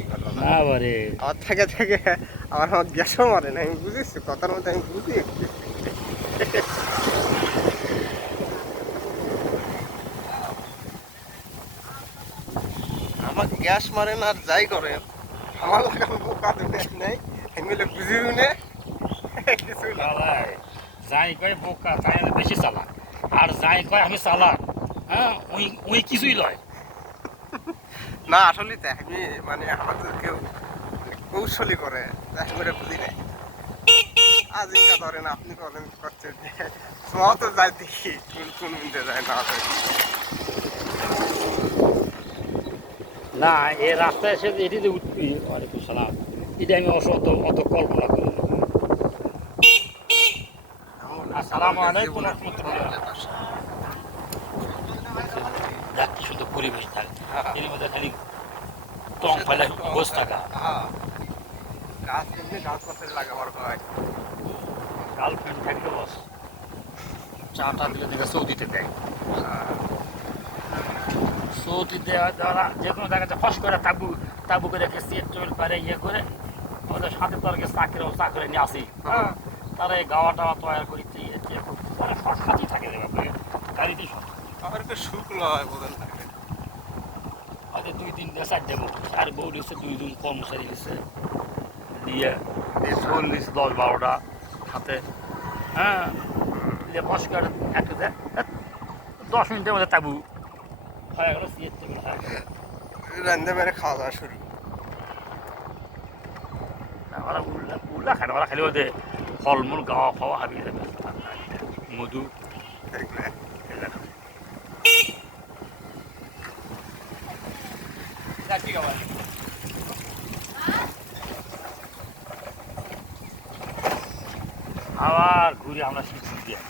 এই ঘটনা। না বারে আমার থেকে থেকে আমার গ্যাসও মারে না, আমি বুঝেছি কথার মধ্যে, আমি বুঝি। আমার গ্যাস মারে না আর যাই করে, আমার লাগাম বোকা দেবে নেই, আমি বলে বুঝিও না কিছু না। চালায় যাই কয় বোকা তাই আমি বেশি চালাক, আর যাই কয় আমি চালাক, হ্যাঁ ওই ওই কিছুই লয়। না আসলে তাই, আমি মানে আমাদের কেউ কৌশলী করে তাই আমি করে বুঝি নাই। আজিঙ্কা ধরেন আপনি বলেন করছেন যে ছোঁয়া তো যায় দেখি কোন কোন মিনিটে যায় না যায়। না এ রাস্তায় এসে এটি যে উঠবি, ওয়ালাইকুম সালাম, এটা আমি অত অত কল্পনা করি না। আসসালামু আলাইকুম রহমতুল্লাহ। দেখ কি সুন্দর পরিবেশ থাকে, এর মধ্যে খালি টং ফেলে বসে থাকা। গাছ এমনি গাছ পাশে লাগাবার হয়। গার্লফ্রেন্ড থাকলে বস চাটা দিলে দেখে সৌদিতে দেয়। সৌদিতে যারা যে কোনো জায়গাতে ফস করে তাবু তাবু করে রেখে সিট টেবিল পারে ইয়ে করে ওদের সাথে তার চাকরি চাকরি নিয়ে আসি, হ্যাঁ তারা এই গাওয়া টাওয়া তৈরি করিতে মানে সৎসাথী থাকে আপনাকে গাড়িতেই সৎ। আমার একটু শুকনো হয় বোঝেন না। হয়তো 2-3 চার দেবো, আর বউ দিচ্ছে 2 জন কর্মচারী দিচ্ছে দিয়ে ঝোল দিচ্ছে 10-12টা হাতে, হ্যাঁ দিয়ে ফস করে একটা 10 মিনিটের মধ্যে তাবু হয়ে গেল, সিট টেবিল হয়ে গেল। রান্ধে মেরে খাওয়া দাওয়া শুরু। ওরা উল্লা খায় না, ওরা খালি ওদের ফলমূল গাওয়া খাওয়া হাবিয়ে দেবে, মধু দেখলে এগুলো খাবে। আবার ঘুরে আমরা শিখি দিয়ে